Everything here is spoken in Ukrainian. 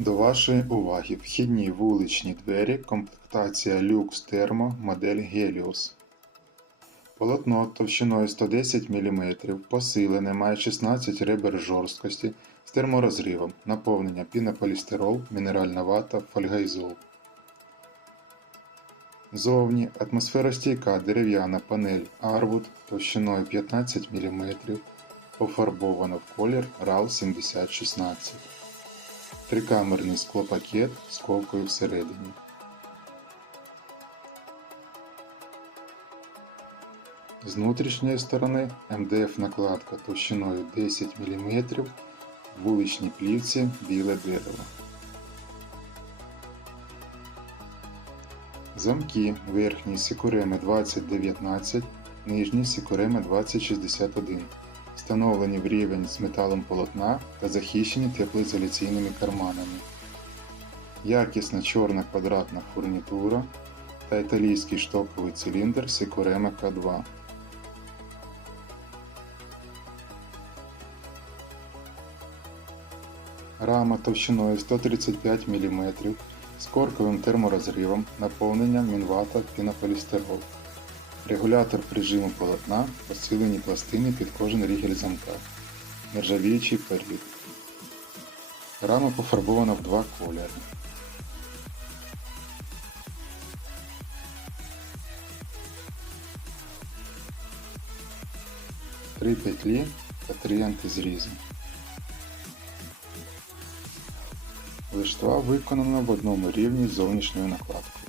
До вашої уваги вхідні вуличні двері, комплектація Lux Thermo модель Helios. Полотно товщиною 110 мм, посилене, має 16 ребер жорсткості з терморозривом, наповнення пінополістирол, мінеральна вата, фольгайзол. Зовні атмосферостійка дерев'яна панель Arwood товщиною 15 мм, пофарбована в колір RAL 7016. Трикамерний склопакет з ковкою всередині. З внутрішньої сторони МДФ накладка товщиною 10 мм, в вуличній плівці біле дерево. Замки верхній Сікуреми 2019, нижній Сікуреми 2061 встановлені в рівень з металом полотна та захищені теплоізоляційними карманами. Якісна чорна квадратна фурнітура та італійський штоковий циліндр Sicurema K2. Рама товщиною 135 мм з корковим терморозривом, наповнення мінвата пінополістирол. Регулятор прижиму полотна, посилені пластини під кожен рігель замка. Нержавіючий період. Рама пофарбована в два кольори. Три петлі та три антизрізи. Лиштва виконана в одному рівні з зовнішньою накладкою.